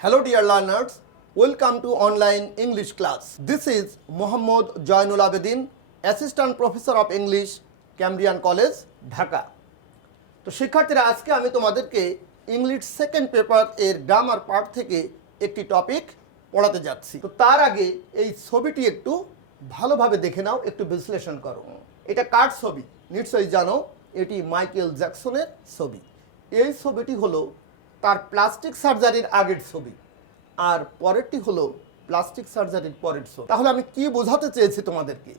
Hello dear learners, welcome to online English class. This is Mohammad Joinul Abedin, Assistant Professor of English, Cambrian College, Dhaka. তো শিক্ষার্থীরা আজকে আমি তোমাদেরকে English second paper এর grammar part থেকে একটি topic পড়াতে যাচ্ছি। তো তার আগে এই ছবিটি একটু ভালোভাবে দেখে নাও, একটু বিশ্লেষণ করো। এটা কার ছবি? নিশ্চয়ই জানো, এটি মাইকেল জ্যাকসনের ছবি। এই ছবিটি হলো তার প্লাস্টিক সার্জারির আগের ছবি, আর পরেরটি হলো প্লাস্টিক সার্জারির পরের ছবি। তাহলে আমি কি বোঝাতে চেয়েছি তোমাদেরকে,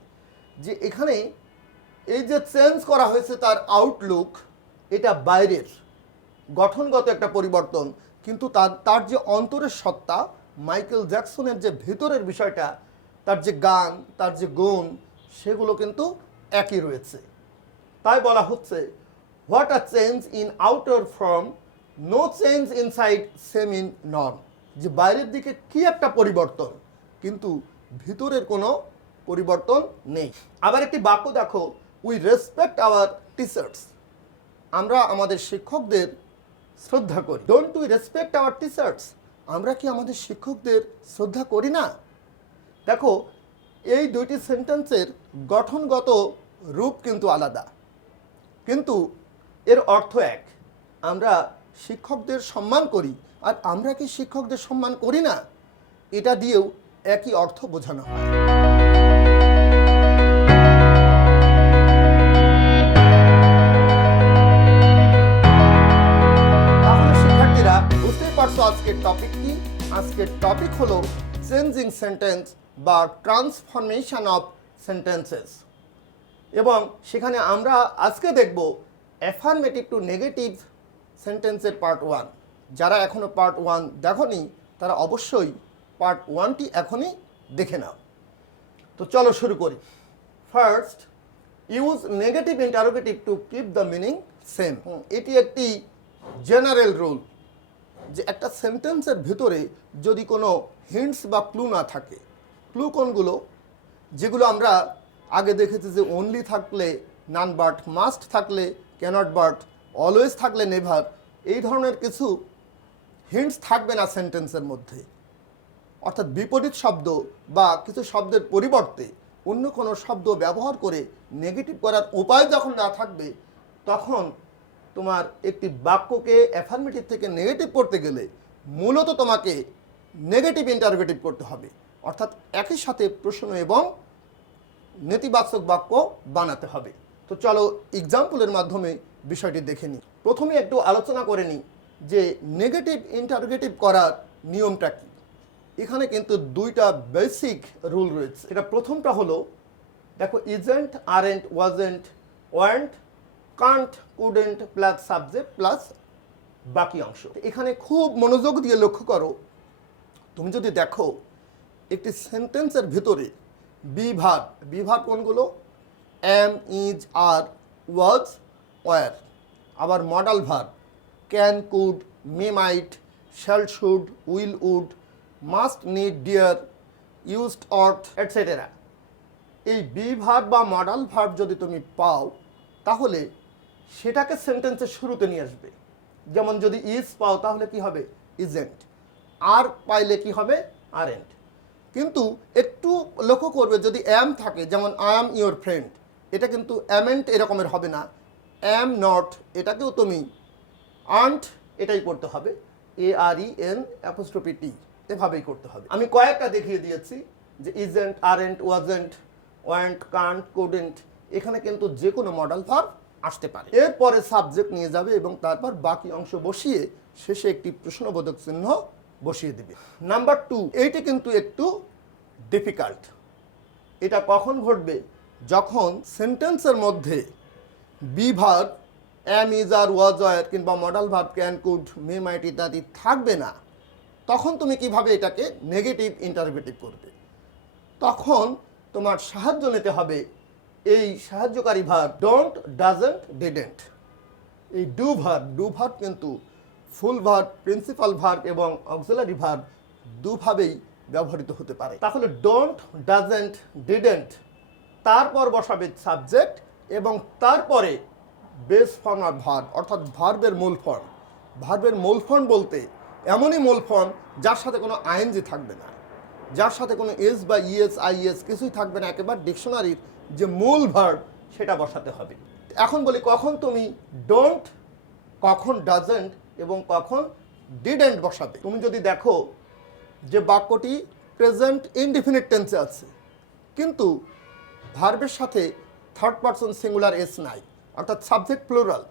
যে এখানে এই যে চেঞ্জ করা হয়েছে তার আউটলুক, এটা বাইরের গঠনগত একটা পরিবর্তন, কিন্তু তার যে অন্তরের সত্তা, মাইকেল জ্যাকসনের যে ভেতরের বিষয়টা, তার যে গান, তার যে গুণ, সেগুলো কিন্তু একই রয়েছে। তাই বলা হচ্ছে what a change in outer form, no change inside same in norm. যে বাইরের দিকে কি একটা পরিবর্তন, কিন্তু ভিতরের কোনো পরিবর্তন নেই। আবার একটি বাক্য দেখো, উই রেসপেক্ট আওয়ার টিচার্স। আমরা আমাদের শিক্ষকদের শ্রদ্ধা করি। Don't we respect our teachers? আমরা কি আমাদের শিক্ষকদের শ্রদ্ধা করি না? দেখো, এই দুইটি সেন্টেন্সের গঠনগত রূপ কিন্তু আলাদা, কিন্তু এর অর্থ এক। আমরা শিক্ষকদের সম্মান করি, আর আমরা কি শিক্ষকদের সম্মান করি না? এটা দিয়েও একই অর্থ বোঝানো হয়। তাহলে শিক্ষার্থীরা বুঝতেই পারছো আজকের টপিক কি। আজকের টপিক হলো চেঞ্জিং সেন্টেন্স বা ট্রান্সফরমেশন অফ সেন্টেন্সেস, এবং সেখানে আমরা আজকে দেখব অ্যাফার্মেটিভ টু নেগেটিভ সেন্টেন্সের পার্ট 1। যারা এখনও পার্ট 1 দেখোনি, তারা অবশ্যই পার্ট 1টি এখনই দেখে নাও। তো চলো শুরু করি। First, use negative interrogative to keep the meaning same. এটি একটি জেনারেল রুল, যে একটা সেন্টেন্সের ভিতরে যদি কোনো হিন্টস বা ক্লু না থাকে। ক্লু কোনগুলো? যেগুলো আমরা আগে দেখেছি যে অনলি থাকলে নান, বাট মাস্ট থাকলে ক্যানট, বাট অলওয়েজ থাকলে নেভার, এই ধরনের কিছু হিন্টস থাকবে না সেন্টেন্সের মধ্যে। অর্থাৎ বিপরীত শব্দ বা কিছু শব্দের পরিবর্তে অন্য কোনো শব্দ ব্যবহার করে নেগেটিভ করার উপায় যখন না থাকবে, তখন তোমার একটি বাক্যকে অ্যাফার্মেটিভ থেকে নেগেটিভ করতে গেলে মূলত তোমাকে নেগেটিভ ইন্টারোগেটিভ করতে হবে। অর্থাৎ একই সাথে প্রশ্ন এবং নেতিবাচক বাক্য বানাতে হবে। তো চলো এক্সাম্পলের মাধ্যমে বিষয়টি দেখে নিই। প্রথমে একটু আলোচনা করে নিই যে নেগেটিভ ইন্টারোগেটিভ করার নিয়মটা কী। এখানে কিন্তু দুইটা বেসিক রুল রয়েছে। এটা প্রথমটা হলো, দেখো, isn't, aren't, wasn't, won't, can't, couldn't plus subject plus বাকি অংশ। এখানে খুব মনোযোগ দিয়ে লক্ষ্য করো। তুমি যদি দেখো একটি সেন্টেন্সের ভিতরে বিভার কোনগুলো? Am, is, are, was, were. আবার modal verb can, could, may, might, shall, should, will, would, must, need, dare, used, ought, etcetera. এই ভার্ব বা মডাল ভার্ব যদি তুমি পাও, তাহলে সেটাকে সেন্টেন্সের শুরুতে নিয়ে আসবে। যেমন যদি ইজ পাও, তাহলে কি হবে? ইজেন্ট। আর পাইলে কি হবে? আরেন্ট। কিন্তু একটু লক্ষ্য করবে, যদি অ্যাম থাকে, যেমন আই অ্যাম ইয়োর ফ্রেন্ড, এটা কিন্তু অ্যামেন্ট এরকমের হবে না। অ্যাম নট, এটাকেও তুমি আন্ট এটাই করতে হবে, AREN', এভাবেই করতে হবে। আমি কয়েকটা দেখিয়ে দিয়েছি, যে isn't, aren't, wasn't, won't, can't, couldn't, এখানে কিন্তু যে কোনো মডাল ভার্ব আসতে পারে। এরপরে সাবজেক্ট নিয়ে যাবে এবং তারপর বাকি অংশ বসিয়ে শেষে একটি প্রশ্নবোধক চিহ্ন বসিয়ে দেবে। নাম্বার 2, এইটি কিন্তু একটু ডিফিকাল্ট। এটা কখন ঘটবে? যখন সেন্টেন্সের মধ্যে verb am, is, are, was, were কিংবা modal verb can, could, may, might ইত্যাদি থাকবে না। তখন তুমি কিভাবে এটাকে নেগেটিভ ইন্টারোগেটিভ করবে? তখন তোমার সাহায্য নিতে হবে এই সাহায্যকারী ভার্ব ডোন্ট, ডাজন্ট, ডিডেন্ট। এই ডু ভার্ব কিন্তু ফুল ভার্ব, প্রিন্সিপাল ভার্ব এবং অক্সিলারি ভার্ব দুভাবেই ব্যবহৃত হতে পারে। তাহলে ডোন্ট, ডাজন্ট, ডিডেন্ট, তারপর বসাবে সাবজেক্ট এবং তারপরে বেস ফর্ম অফ ভার্ব, অর্থাৎ ভার্বের মূল ফর্ম। ভার্বের মূল ফর্ম বলতে এমনই মূল ফর্ম যার সাথে কোনো আইএনজি থাকবে না, যার সাথে কোনো এস বা ইএস আইএস কিছুই থাকবে না, একেবারে ডিকশনারির যে মূল ভার্ব সেটা বসাতে হবে। এখন বলি কখন তুমি ডোন্ট, কখন ডাজেন্ট এবং কখন ডিডেন্ট বসাবে। তুমি যদি দেখো যে বাক্যটি প্রেজেন্ট ইনডিফিনিট টেন্সে আছে, কিন্তু ভার্বের সাথে থার্ড পারসন সিঙ্গুলার এস নাই, অর্থাৎ সাবজেক্ট প্লুরাল,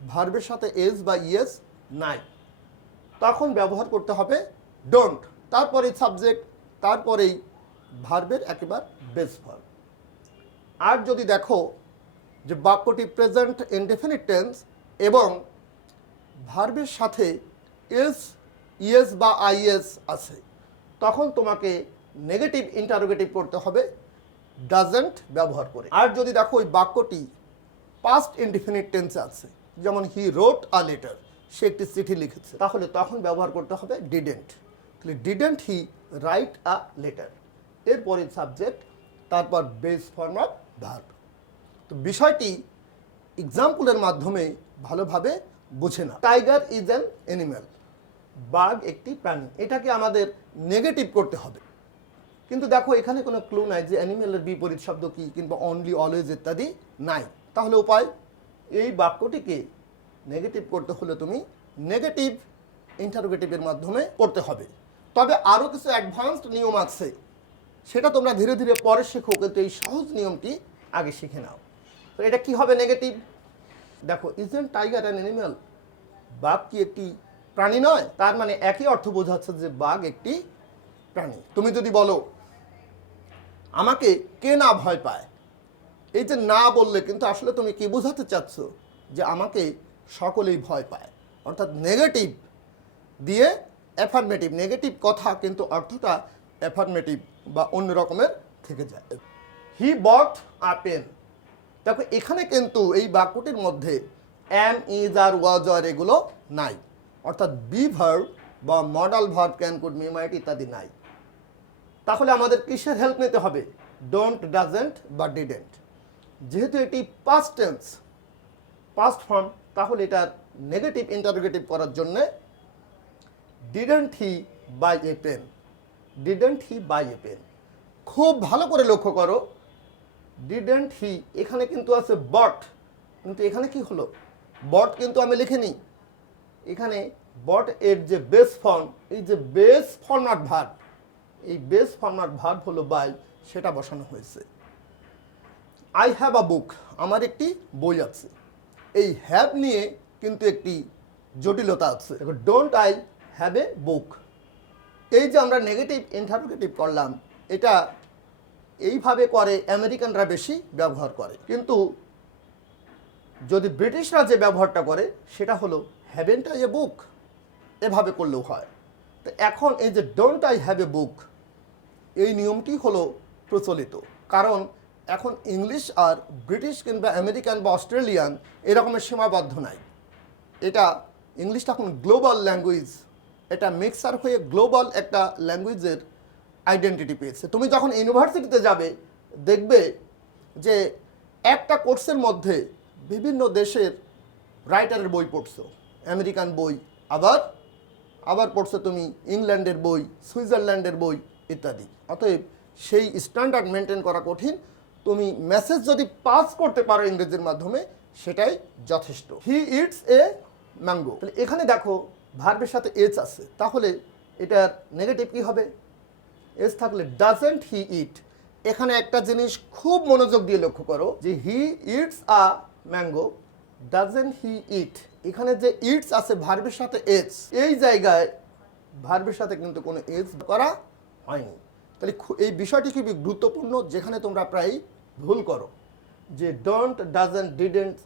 ভার্বের সাথে এস বা ইএস নাই, তখন ব্যবহার করতে হবে ডোন্ট, তারপরেই সাবজেক্ট, তারপরেই ভার্বের একেবারে বেস ভার্ব। আর যদি দেখো যে বাক্যটি প্রেজেন্ট ইনডেফিনিট টেন্স এবং ভার্বের সাথে এস ইএস বা আইএস আছে, তখন তোমাকে নেগেটিভ ইন্টারোগেটিভ করতে হবে ডাজেন্ট ব্যবহার করে। আর যদি দেখো ওই বাক্যটি পাস্ট ইনডিফিনিট টেন্সে আছে, যেমন হি রোট আ লেটার, সে একটি চিঠি লিখেছে, তাহলে তখন ব্যবহার করতে হবে ডিডেন্ট। তাহলে didn't he write a letter, এরপরে সাবজেক্ট, তারপর বেস ফর্ম অফ ভার্ব। তো বিষয়টি এক্সাম্পলের মাধ্যমে ভালোভাবে বুঝে না। টাইগার ইজ অ্যান অ্যানিম্যাল, বাঘ একটি প্রাণী, এটাকে আমাদের নেগেটিভ করতে হবে। কিন্তু দেখো এখানে কোনো ক্লু নাই যে অ্যানিম্যালের বিপরীত শব্দ কি, কিংবা অনলি, অলওয়েজ ইত্যাদি নাই। তাহলে উপায়, এই বাক্যটিকে নেগেটিভ করতে হলে তুমি নেগেটিভ ইন্টারোগেটিভের মাধ্যমে করতে হবে। তবে আরও কিছু অ্যাডভান্সড নিয়ম আছে, সেটা তোমরা ধীরে ধীরে পরে শেখো, কিন্তু এই সহজ নিয়মটি আগে শিখে নাও। তো এটা কি হবে নেগেটিভ? দেখো, ইজন্ট টাইগার অ্যান অ্যানিম্যাল, বাঘ কি একটি প্রাণী নয়? তার মানে একই অর্থ বোঝাচ্ছে যে বাঘ একটি প্রাণী। তুমি যদি বলো আমাকে কে না ভয় পায়, এই যে না বললে কিন্তু আসলে তুমি কি বোঝাতে চাচ্ছ? যে আমাকে সকলেই ভয় পায়, অর্থাৎ নেগেটিভ দিয়ে অ্যাফার্মেটিভ, নেগেটিভ কথা কিন্তু অর্থটা অ্যাফার্মেটিভ বা অন্য রকমের থেকে যায়। হি বট আ পেন, দেখো এখানে কিন্তু এই বাক্যটির মধ্যে অ্যাম, ইজ আর ওয়াজ আর এগুলো নাই, অর্থাৎ বি ভার্ব বা modal verb, can, could, may, might ইত্যাদি নাই। তাহলে আমাদের কিসের হেল্প নিতে হবে? ডোন্ট, ডাজেন্ট বা ডিডেন্ট। যেহেতু এটি পাস্ট টেন্স, পাস্ট ফর্ম, তাহলে এটার নেগেটিভ ইন্টারোগেটিভ করার জন্যে didn't he buy a pen, didn't he buy a pen. খুব ভালো করে লক্ষ্য করো, ডিডেন্ট হি এখানে কিন্তু আছে বট, কিন্তু এখানে কি হলো? বট কিন্তু আমি লিখিনি, এখানে বট এর যে বেস ফর্ম, এই যে বেস ফর্মাট ভার্ব, এই বেস ফর্মাট ভার্ব হলো বাই, সেটা বসানো হয়েছে। আই হ্যাভ আ বুক, আমার একটি বই আছে। এই হ্যাভ নিয়ে কিন্তু একটি জটিলতা আছে। দেখো, ডোন্ট আই হ্যাভ এ বুক, এই যে আমরা নেগেটিভ ইন্টারোগেটিভ করলাম, এটা এইভাবে করে আমেরিকানরা বেশি ব্যবহার করে, কিন্তু যদি ব্রিটিশরা যে ব্যবহারটা করে সেটা হলো হ্যাভেন্ট আই এ বুক, এভাবে করলেও হয়। তো এখন এই যে ডোন্ট আই হ্যাভ এ বুক, এই নিয়মটি হলো প্রচলিত, কারণ এখন ইংলিশ আর ব্রিটিশ কিংবা আমেরিকান বা অস্ট্রেলিয়ান এরকমের সীমাবদ্ধ নাই। এটা ইংলিশটা এখন গ্লোবাল ল্যাঙ্গুয়েজ, এটা মিক্সার হয়ে গ্লোবাল একটা ল্যাঙ্গুয়েজের আইডেন্টিটি পেয়েছে। তুমি যখন ইউনিভার্সিটিতে যাবে দেখবে যে একটা কোর্সের মধ্যে বিভিন্ন দেশের রাইটারের বই পড়ছো, আমেরিকান বই, আবার পড়ছো তুমি ইংল্যান্ডের বই, সুইজারল্যান্ডের বই ইত্যাদি। অতএব সেই স্ট্যান্ডার্ড মেনটেন করা কঠিন। তুমি মেসেজ যদি পাস করতে পারো ইংরেজির মাধ্যমে, সেটাই যথেষ্ট। হি ইটস এ ম্যাঙ্গো, তাহলে এখানে দেখো ভার্বের সাথে এস আছে, তাহলে এটার নেগেটিভ কি হবে? এস থাকলে ডাজেন্ট হি ইট। এখানে একটা জিনিস খুব মনোযোগ দিয়ে লক্ষ্য করো যে he eats a mango, doesn't he eat, এখানে যে ইটস আছে ভার্বের সাথে এস, এই জায়গায় ভার্বের সাথে কিন্তু কোনো এস করা হয়নি। তাহলে এই বিষয়টি খুবই গুরুত্বপূর্ণ, যেখানে তোমরা প্রায় ভুল করো যে don't, doesn't, didn't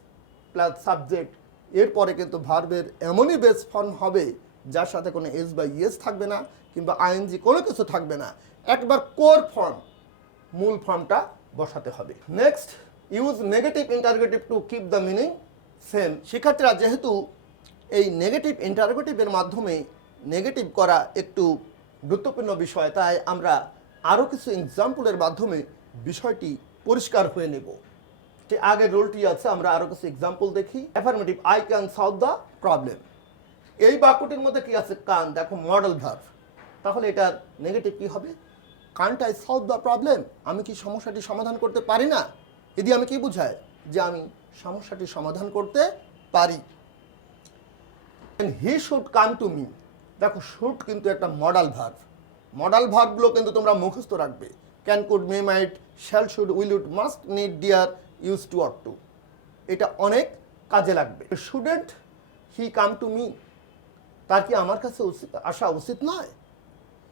plus subject, এরপরে কিন্তু ভার্বের এমনই বেস ফর্ম হবে যার সাথে কোনো এস বা ইএস থাকবে না, কিংবা আইএনজি কোনো কিছু থাকবে না, একবার কোর ফর্ম, মূল ফর্মটা বসাতে হবে। Next, use negative interrogative to keep the meaning same. শিক্ষার্থীরা, যেহেতু এই নেগেটিভ ইন্টারোগেটিভের মাধ্যমে নেগেটিভ করা একটু গুরুত্বপূর্ণ বিষয়, তাই আমরা আরও কিছু এক্সাম্পলের মাধ্যমে বিষয়টি পরিষ্কার হয়ে নেব। যে আগের রোলটি আছে, আমরা আরও কিছু এক্সাম্পল দেখি। Affirmative, I can solve the problem, এই বাক্যটির মধ্যে কি আছে? কান। দেখো মডেল ভার্ব, তাহলে এটার নেগেটিভ কি হবে? Kant I solve the problem, আমি কি সমস্যাটি সমাধান করতে পারি না? এদি আমি কি বুঝায়? যে আমি সমস্যাটি সমাধান করতে পারি। He should come to me, দেখো শুড কিন্তু একটা মডাল ভার্ব। মডাল ভার্বগুলো কিন্তু তোমরা মুখস্থ রাখবে। Can, could, may, might, shall, should, will, would, must, need, dare, used to, ought to, এটা অনেক কাজে লাগবে। Shouldn't he come to me, তার কি আমার কাছে আসা উচিত নয়?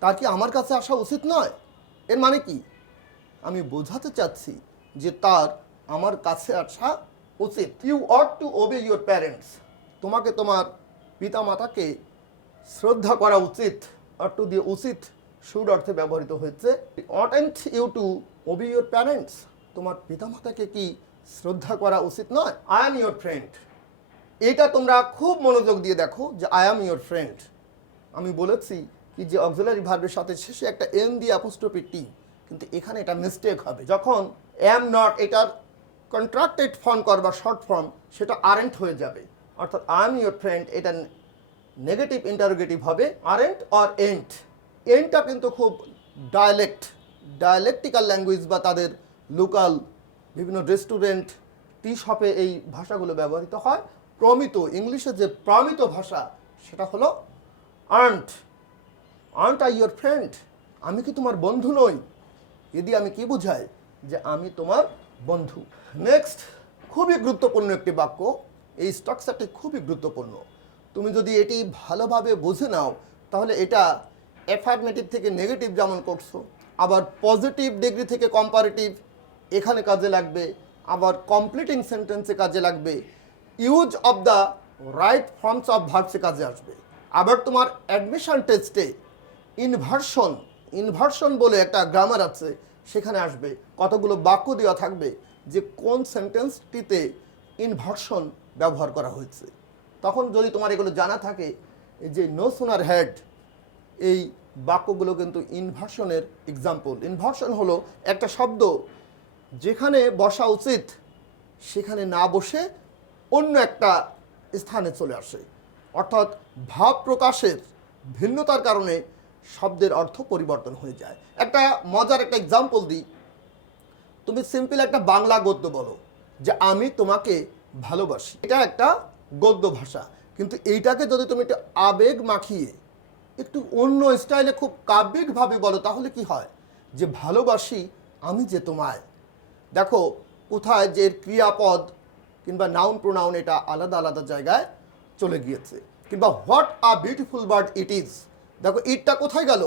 তার কি আমার কাছে আসা উচিত নয়? এর মানে কি? আমি বোঝাতে চাচ্ছি যে তার আমার কাছে আসা উচিত। You ought to obey your parents, তোমাকে তোমার পিতামাতাকে শ্রদ্ধা করা উচিত। অট টু দিয়ে উচিত শুড অর্থে ব্যবহৃত হয়েছে। Oughtn't you to obey your parents, তোমার পিতামাতাকে কি শ্রদ্ধা করা উচিত নয়? আই এম ইউর ফ্রেন্ড, এটা তোমরা খুব মনোযোগ দিয়ে দেখো যে আই এম ইউর ফ্রেন্ড। আমি বলেছি কি যে অক্সিলারি ভার্বের সাথে শেষে একটা এন দিয়ে অ্যাপোস্ট্রফি টি, কিন্তু এখানে এটা মিস্টেক হবে। যখন এম নট এটার কন্ট্রাক্টেড ফর্ম করবা শর্ট ফর্ম, সেটা আরেন্ট হয়ে যাবে। অর্থাৎ আই এম ইউর ফ্রেন্ড এটা নেগেটিভ ইন্টারোগেটিভ হবে আরেন্ট অর এন্ট। এন্টটা কিন্তু খুব ডায়ালেকটিক্যাল ল্যাঙ্গুয়েজ বা তাদের লোকাল বিভিন্ন রেস্টুরেন্ট, টি শপে এই ভাষাগুলো ব্যবহৃত হয়। প্রমিত, ইংলিশে যে প্রমিত ভাষা সেটা হলো aren't. Aren't I your friend, আমি কি তোমার বন্ধু নই? এদি আমি কি বুঝাই? যে আমি তোমার বন্ধু। নেক্সট, খুবই গুরুত্বপূর্ণ একটি বাক্য, এই স্ট্রাকচারটি খুবই গুরুত্বপূর্ণ। তুমি যদি এটি ভালোভাবে বুঝে নাও তাহলে এটা অ্যাফার্মেটিভ থেকে নেগেটিভ যেমন করছো, আবার পজিটিভ ডিগ্রি থেকে কম্পারেটিভ এখানে কাজে লাগবে, আবার কমপ্লিটিং সেন্টেন্সে কাজে লাগবে, use of the right forms of ভার্বসে কাজে আসবে। আবার তোমার অ্যাডমিশন টেস্টে ইনভার্সন বলে একটা গ্রামার আছে, সেখানে আসবে। কতগুলো বাক্য দেওয়া থাকবে যে কোন সেন্টেন্সটিতে ইনভার্সন ব্যবহার করা হয়েছে। তখন যদি তোমার এগুলো জানা থাকে, এই যে নো সুনার হ্যাড, এই বাক্যগুলো কিন্তু ইনভার্সনের এক্সাম্পল। ইনভার্সন হলো একটা শব্দ যেখানে বসা উচিত সেখানে না বসে অন্য একটা স্থানে চলে আসে, অর্থাৎ ভাব প্রকাশের ভিন্নতার কারণে শব্দের অর্থ পরিবর্তন হয়ে যায়। একটা মজার একটা এক্সাম্পল দিই। তুমি সিম্পল একটা বাংলা গদ্য বলো যে আমি তোমাকে ভালোবাসি, এটা একটা গদ্য ভাষা, কিন্তু এইটাকে যদি তুমি একটু আবেগ মাখিয়ে একটু অন্য স্টাইলে খুব কাব্যিকভাবে বলো, তাহলে কি হয়? যে ভালোবাসি আমি যে তোমায়। দেখো কোথায় যে ক্রিয়াপদ কিংবা নাউন প্রোনাউন এটা আলাদা আলাদা জায়গায় চলে গিয়েছে। কিংবা what a beautiful bird it is, দেখো ইটটা কোথায় গেল?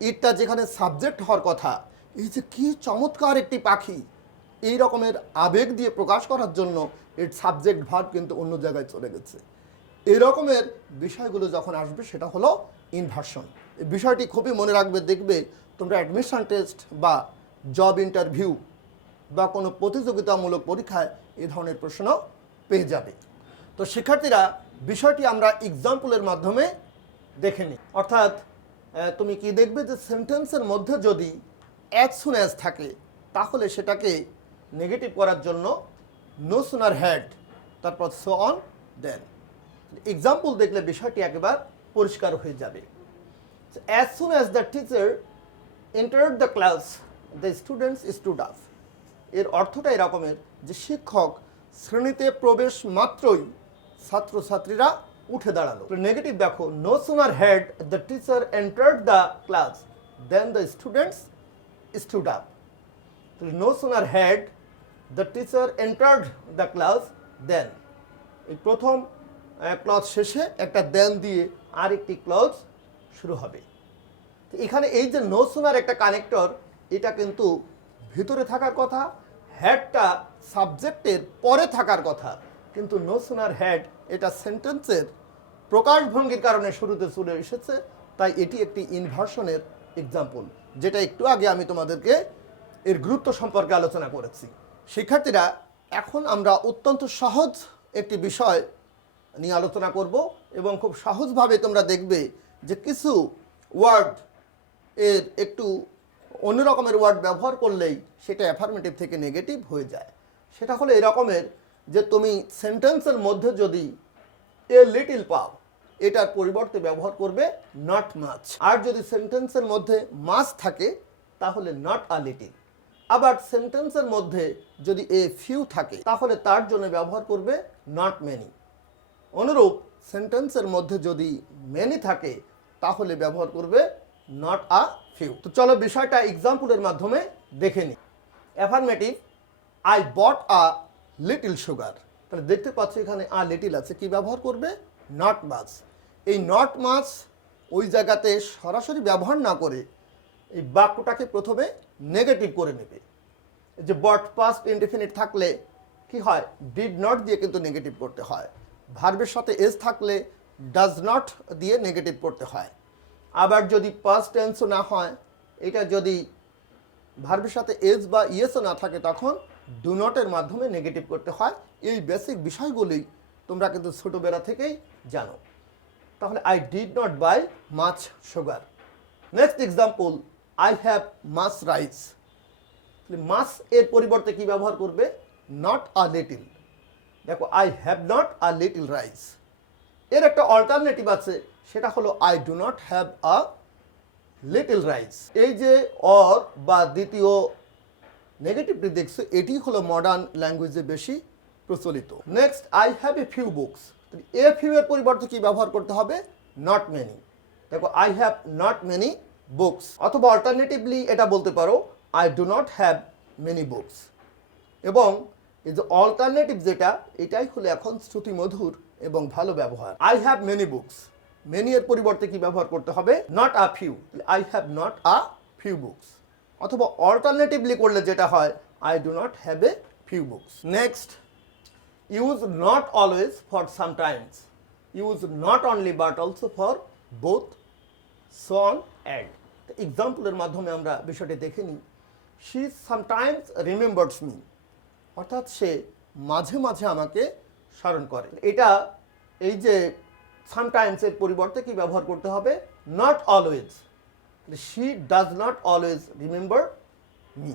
ইটটা যেখানে সাবজেক্ট হওয়ার কথা, এই যে কি চমৎকার একটি পাখি, এই রকমের আবেগ দিয়ে প্রকাশ করার জন্য এর সাবজেক্ট ভার্ব কিন্তু অন্য জায়গায় চলে গেছে। এই রকমের বিষয়গুলো যখন আসবে সেটা হলো ইনভার্সন। এই বিষয়টি খুবই মনে রাখবে, দেখবে তোমরা অ্যাডমিশন টেস্ট বা জব ইন্টারভিউ বা কোনো প্রতিযোগিতামূলক পরীক্ষায় এই ধরনের প্রশ্ন পেয়ে যাবে। তো শিক্ষার্থীরা, বিষয়টি আমরা এক্সাম্পলের মাধ্যমে দেখে নিই। অর্থাৎ তুমি কি দেখবে যে সেন্টেন্সের মধ্যে যদি অ্যাজ সুন অ্যাজ থাকে তাহলে সেটাকে নেগেটিভ করার জন্য নো সুনার হ্যাড, তারপর সো অন দেন। এক্সাম্পল দেখলে বিষয়টি একেবারে পরিষ্কার হয়ে যাবে। As soon as the teacher entered the class the students stood up, এর অর্থটা এরকমের যে শিক্ষক শ্রেণীতে প্রবেশ মাত্রই ছাত্রছাত্রীরা উঠে দাঁড়ালো। নেগেটিভ দেখো, no sooner had the teacher entered the class then the students stood up. No sooner had the teacher entered the class then, এই প্রথম ক্লজ শেষে একটা দেন দিয়ে আরেকটি ক্লজ শুরু হবে। তো এখানে এই যে নো সুনার একটা কানেক্টর, এটা কিন্তু ভিতরে থাকার কথা, হ্যাডটা সাবজেক্টের পরে থাকার কথা, কিন্তু নো সুনার হ্যাড এটা সেন্টেন্সের প্রকাশভঙ্গির কারণে শুরুতে চলে এসেছে, তাই এটি একটি ইনভার্সনের এক্সাম্পল, যেটা একটু আগে আমি তোমাদেরকে এর গুরুত্ব সম্পর্কে আলোচনা করেছি। শিক্ষার্থীরা, এখন আমরা অত্যন্ত সহজ একটি বিষয় নিয়ে আলোচনা করব এবং খুব সহজভাবে তোমরা দেখবে যে কিছু ওয়ার্ড এর একটু অন্য রকমের ওয়ার্ড ব্যবহার করলেই সেটা অ্যাফার্মেটিভ থেকে নেগেটিভ হয়ে যায়। সেটা হলো এরকমের যে তুমি সেন্টেন্সের মধ্যে যদি এ লিটিল পাও, এটার পরিবর্তে ব্যবহার করবে নট মাচ। আর যদি সেন্টেন্সের মধ্যে মাচ থাকে তাহলে নট আ লিটিল। আবার সেন্টেন্সের মধ্যে যদি এ ফিউ থাকে তাহলে তার জন্য ব্যবহার করবে নট মেনি। অনুরূপ সেন্টেন্সের মধ্যে যদি মেনি থাকে তাহলে ব্যবহার করবে নট আ ফিউ। তো চলো বিষয়টা এক্সাম্পলের মাধ্যমে দেখে নিই। Affirmative, I bought a little sugar. তাহলে দেখতে পাচ্ছ এখানে আ লিটিল আছে, কি ব্যবহার করবে? Not much. এই নট মাচ ওই জায়গাতে সরাসরি ব্যবহার না করে এই বাক্যটাকে প্রথমে নেগেটিভ করে নেবে। যে বট পাস্ট ইনডেফিনিট থাকলে কি হয়? ডিড নট দিয়ে কিন্তু নেগেটিভ করতে হয়। ভার্বের সাথে এস থাকলে ডাজ নট দিয়ে নেগেটিভ করতে হয়। আবার যদি পাস্ট টেন্সও না হয়, এটা যদি ভার্বের সাথে এস বা ইয়েসও না থাকে তখন ডু নটের মাধ্যমে নেগেটিভ করতে হয়। এই বেসিক বিষয়গুলি তোমরা কিন্তু ছোটোবেলা থেকেই জানো। তাহলে I did not buy much sugar. Next example, I have much rice. Much এর পরিবর্তে কি ব্যবহার করবে? Not a little. দেখো, I have not a little rice. এর একটা অল্টারনেটিভ আছে, সেটা হলো I do not have a little rice. এই যে অর বা দ্বিতীয় নেগেটিভটি দেখছো, এটি হলো মডার্ন ল্যাঙ্গুয়েজে বেশি প্রচলিত। Next, I have a few books. A few এর পরিবর্তে কি ব্যবহার করতে হবে? Not many. দেখো, I have not many books. অথবা অল্টারনেটিভলি এটা বলতে পারো I do not have many books. এবং এই যে অল্টারনেটিভ যেটা, এটাই হলো এখন শ্রুতিমধুর এবং ভালো ব্যবহার। I have many books, many এর পরিবর্তে কি ব্যবহার করতে হবে? Not a few. I have not a few books. অথবা অল্টারনেটিভলি করলে যেটা হয়, I do not have a few books. Next, use not always for sometimes. Use not only but also for both, so on and. এক্সাম্পলের মাধ্যমে আমরা বিষয়টি দেখে নিই। শি সামটাইমস রিমেম্বার্স মি, অর্থাৎ সে মাঝে মাঝে আমাকে স্মরণ করে। এটা এই যে সামটাইমসের পরিবর্তে কি ব্যবহার করতে হবে? Not always. She does not always remember me.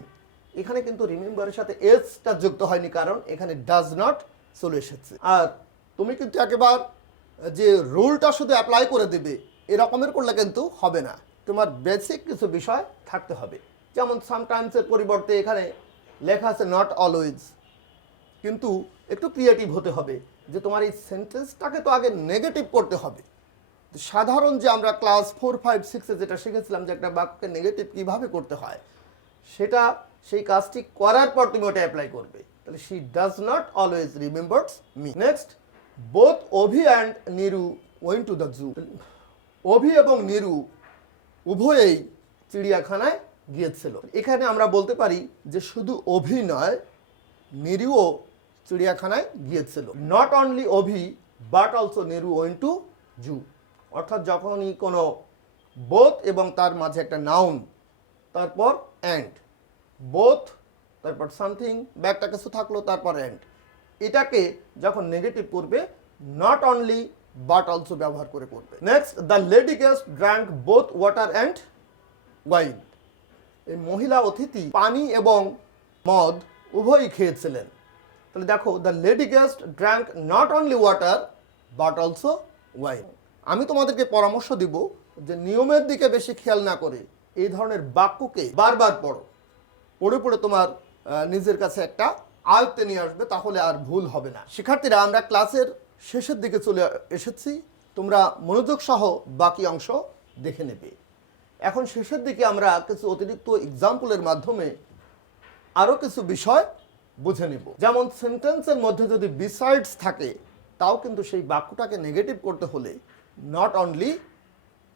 এখানে কিন্তু রিমেম্বারের সাথে এসটা যুক্ত হয়নি, কারণ এখানে ডাজ নট চলে এসেছে। আর তুমি কিন্তু একেবারে যে রুলটা শুধু অ্যাপ্লাই করে দেবে এরকমের করলে কিন্তু হবে না। তোমার বেসিক কিছু বিষয় থাকতে হবে। যেমন সামটাইমসের পরিবর্তে এখানে লেখা আছে নট অলওয়েজ, কিন্তু একটু ক্রিয়েটিভ হতে হবে যে তোমার এই সেন্টেন্সটাকে তো আগে নেগেটিভ করতে হবে। সাধারণ যে আমরা ক্লাস 4, 5, 6-এ যেটা শিখেছিলাম যে একটা বাক্যকে নেগেটিভ কীভাবে করতে হয়, সেটা সেই কাজটি করার পর তুমি ওটা অ্যাপ্লাই করবে। তাহলে she does not always remembers me. Next, both Abhi and Niru went to the zoo. Abhi এবং নিরু উভয়েই চিড়িয়াখানায় গিয়েছিল। এখানে আমরা বলতে পারি যে শুধু অভি নয়, নিরুও চিড়িয়াখানায় গিয়েছিল। Not only Abhi but also Niru went to zoo. অর্থাৎ যখনই কোনো বোথ এবং তার মাঝে একটা নাউন, তারপর অ্যান্ড, বোথ তারপর সামথিং বা একটা কিছু থাকলো তারপর অ্যান্ড, এটাকে যখন নেগেটিভ করবে নট অনলি বাট অলসো ব্যবহার করে করবে। Next, the lady guest drank both water and wine. এই মহিলা অতিথি পানি এবং মদ উভয়ই খেয়েছিলেন। তাহলে দেখো, the lady guest drank not only water but also wine. আমি তোমাদেরকে পরামর্শ দিব যে নিয়মের দিকে বেশি খেয়াল না করে এই ধরনের বাক্যকে বারবার পড়ো। পড়ে পড়ে তোমার নিজের কাছে একটা আয়ত্তে নিয়ে আসবে, তাহলে আর ভুল হবে না। শিক্ষার্থীরা, আমরা ক্লাসের শেষের দিকে চলে এসেছি। তোমরা মনোযোগ সহ বাকি অংশ দেখে নেবে। এখন শেষের দিকে আমরা কিছু অতিরিক্ত এক্সাম্পলের মাধ্যমে আরও কিছু বিষয় বুঝে নেব। যেমন সেন্টেন্সের মধ্যে যদি বিসাইডস থাকে, তাও কিন্তু সেই বাক্যটাকে নেগেটিভ করতে হলে not only,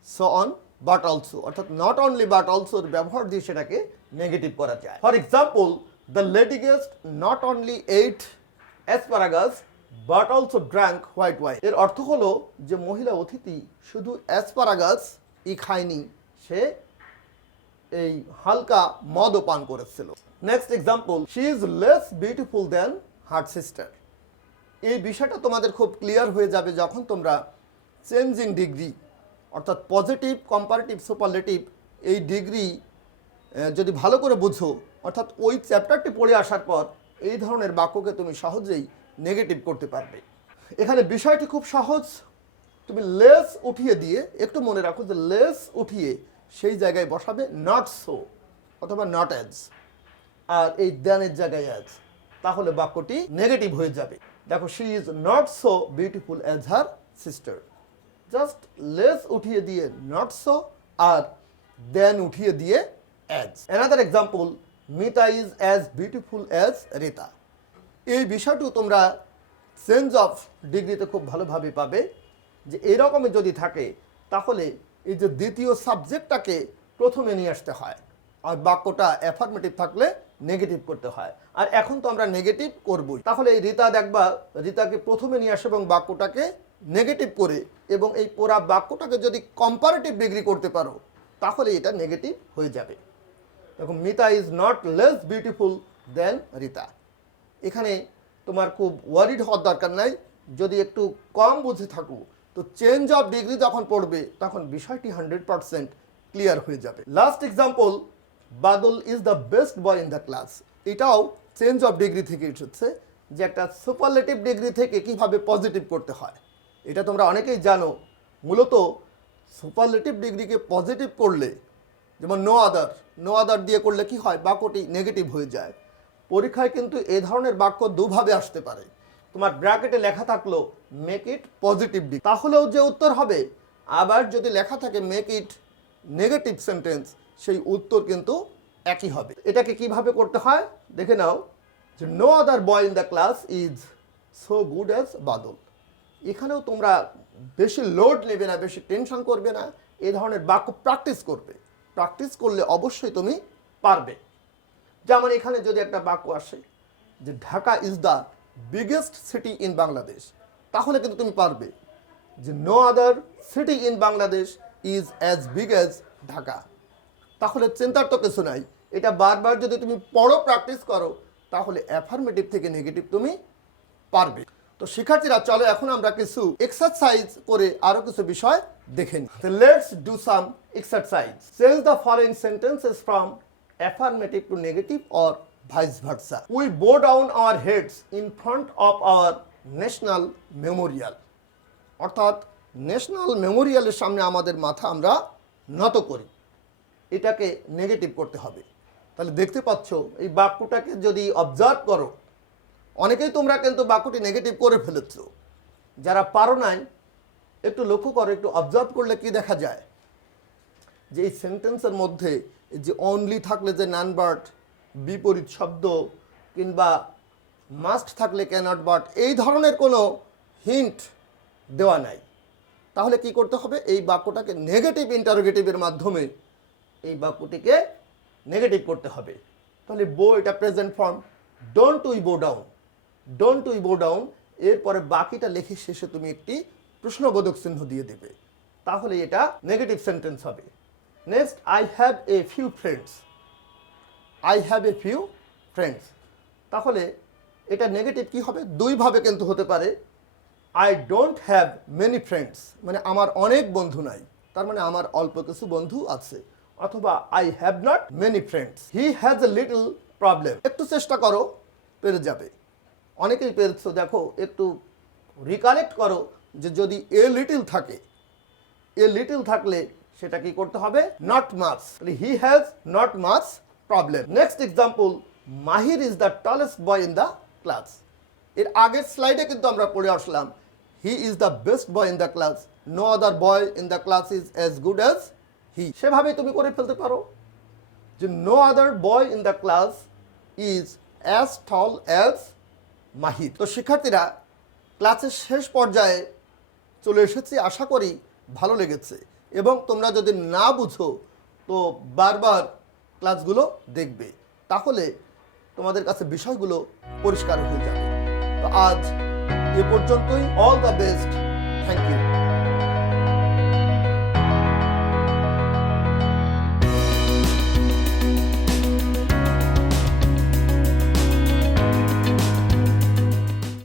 so on, but also, অর্থাৎ নট অনলি বাট অলসোর ব্যবহার দিয়ে সেটাকে নেগেটিভ করা যায়। For example, the lady guest not only ate asparagus but also drank white wine. এর অর্থ হলো যে মহিলা অতিথি শুধু অ্যাসপারাগাস খায়নি, সে এই হালকা মদও পান করেছিল। Next example, she is less beautiful than her sister. এই বিষয়টা তোমাদের খুব ক্লিয়ার হয়ে যাবে যখন তোমরা চেঞ্জিং ডিগ্রি, অর্থাৎ পজিটিভ, কম্পারেটিভ, সুপারলেটিভ, এই ডিগ্রি যদি ভালো করে বুঝো, অর্থাৎ ওই চ্যাপ্টারটি পড়ে আসার পর এই ধরনের বাক্যকে তুমি সহজেই নেগেটিভ করতে পারবে। এখানে বিষয়টি খুব সহজ। তুমি লেস উঠিয়ে দিয়ে, একটু মনে রাখো যে লেস উঠিয়ে সেই জায়গায় বসাবে নট সো অথবা নট অ্যাজ, আর এই দেনের জায়গায় অ্যাজ, তাহলে বাক্যটি নেগেটিভ হয়ে যাবে। দেখো, she is not so beautiful as her sister. Just less উঠিয়ে দিয়ে নট সো আর দেন উঠিয়ে দিয়ে as. Another example, Mita is as beautiful as Rita. এই বিষয়টি তোমরা চেঞ্জ অফ ডিগ্রিতে খুব ভালোভাবে পাবে যে এরকমই যদি থাকে তাহলে এই যে দ্বিতীয় সাবজেক্টটাকে প্রথমে নিয়ে আসতে হয়, আর বাক্যটা অ্যাফার্মেটিভ থাকলে নেগেটিভ করতে হয়। আর এখন তো আমরা নেগেটিভ করবই, তাহলে এই রিতা দেখবা রিতাকে প্রথমে নিয়ে আসে এবং বাক্যটাকে নেগেটিভ করে, এবং এই পুরা বাক্যটাকে যদি কম্পারেটিভ ডিগ্রি করতে পারো তাহলে এটা নেগেটিভ হয়ে যাবে। দেখো, Mita is not less beautiful দেন রিতা। এখানে তোমার খুব ওয়ারিড হওয়ার দরকার নাই, যদি একটু কম বুঝে থাকো তো চেঞ্জ অফ ডিগ্রি যখন পড়বে তখন বিষয়টি 100% ক্লিয়ার হয়ে যাবে। Last example, Badal is the best boy in the class. এটাও চেঞ্জ অফ ডিগ্রি থেকে এসেছে, যে একটা সুপারলেটিভ ডিগ্রি থেকে কিভাবে পজিটিভ করতে হয় এটা তোমরা অনেকেই জানো। মূলত সুপারলেটিভ ডিগ্রিকে পজিটিভ করলে, যেমন নো আদার দিয়ে করলে কি হয়, বাক্যটি নেগেটিভ হয়ে যায়। পরীক্ষায় কিন্তু এই ধরনের বাক্য দুভাবে আসতে পারে। তোমার ব্র্যাকেটে লেখা থাকলো মেক ইট পজিটিভ ডিগ্রি, তাহলেও যে উত্তর হবে, আবার যদি লেখা থাকে মেক ইট নেগেটিভ সেন্টেন্স, সেই উত্তর কিন্তু একই হবে। এটাকে কিভাবে করতে হয় দেখে নাও, যে no other boy in the class is so good as Badal. এখানেও তোমরা বেশি লোড নেবে না, বেশি টেনশন করবে না, এই ধরনের বাক্য প্র্যাকটিস করবে। প্র্যাকটিস করলে অবশ্যই তুমি পারবে। যেমন এখানে যদি একটা বাক্য আসে যে Dhaka is the biggest city in Bangladesh, তাহলে কিন্তু তুমি পারবে যে no other city in Bangladesh is as big as Dhaka. তাহলে চিন্তার তো কিছু নাই, এটা বারবার যদি তুমি পড়ো, প্র্যাকটিস করো, তাহলে অ্যাফার্মেটিভ থেকে নেগেটিভ তুমি পারবে। তো শিক্ষার্থীরা, চলো এখন আমরা কিছু এক্সারসাইজ করে আরো কিছু বিষয় দেখে নিই। Let's do some exercise. Change the following sentences from affirmative to negative or vice versa. We bow down our heads in front of our national memorial. অর্থাৎ ন্যাশনাল মেমোরিয়ালের সামনে আমাদের মাথা আমরা নত করি, এটাকে নেগেটিভ করতে হবে। তাহলে দেখতে পাচ্ছ এই বাক্যটাকে যদি অবজার্ভ করো, অনেকেই তোমরা কিন্তু বাক্যটি নেগেটিভ করে ফেলেছ। যারা পারো নাই একটু লক্ষ্য করো, একটু অবজার্ভ করলে কি দেখা যায়, যে এই সেন্টেন্সের মধ্যে যে অনলি থাকলে যে নান বাট, বিপরীত শব্দ, কিংবা মাস্ট থাকলে ক্যানট বাট, এই ধরনের কোনো হিন্ট দেওয়া নাই। তাহলে কি করতে হবে, এই বাক্যটাকে নেগেটিভ ইন্টারোগেটিভের মাধ্যমে এই বাক্যটিকে নেগেটিভ করতে হবে। তাহলে বো, এটা প্রেজেন্ট ফর্ম, ডোন্ট উই বো ডাউন, ডোন্ট উই বো ডাউন, এরপরে বাকিটা লিখে শেষে তুমি একটি প্রশ্নবোধক চিহ্ন দিয়ে দেবে, তাহলে এটা নেগেটিভ সেন্টেন্স হবে। Next, I have a few friends, I have a few friends, তাহলে এটা নেগেটিভ কি হবে, দুইভাবে কিন্তু হতে পারে। I don't have many friends, মানে আমার অনেক বন্ধু নাই, তার মানে আমার অল্প কিছু বন্ধু আছে। অথবা I have not many friends, he has a little problem. একটু চেষ্টা করো, পেরে যাবে, অনেকেই পেরেছো। দেখো, একটু রিকালেক্ট করো যে যদি এ লিটল থাকে, এ লিটল থাকলে সেটা কি করতে হবে, not much, he has not much problem. Next example, Mahir is the tallest boy in the class. এর আগের স্লাইডে কিন্তু আমরা পড়ে আসলাম he is the best boy in the class, no other boy in the class is as good as he. সেভাবেই তুমি করে ফেলতে পারো যে no other boy in the class is as tall as Mahir. তো শিক্ষার্থীরা, ক্লাসের শেষ পর্যায়ে চলে এসেছি, আশা করি ভালো লেগেছে, এবং তোমরা যদি না বুঝো তো বারবার ক্লাসগুলো দেখবে, তাহলে তোমাদের কাছে বিষয়গুলো পরিষ্কার হয়ে যাবে। তো আজ এ পর্যন্তই। All the best, thank you.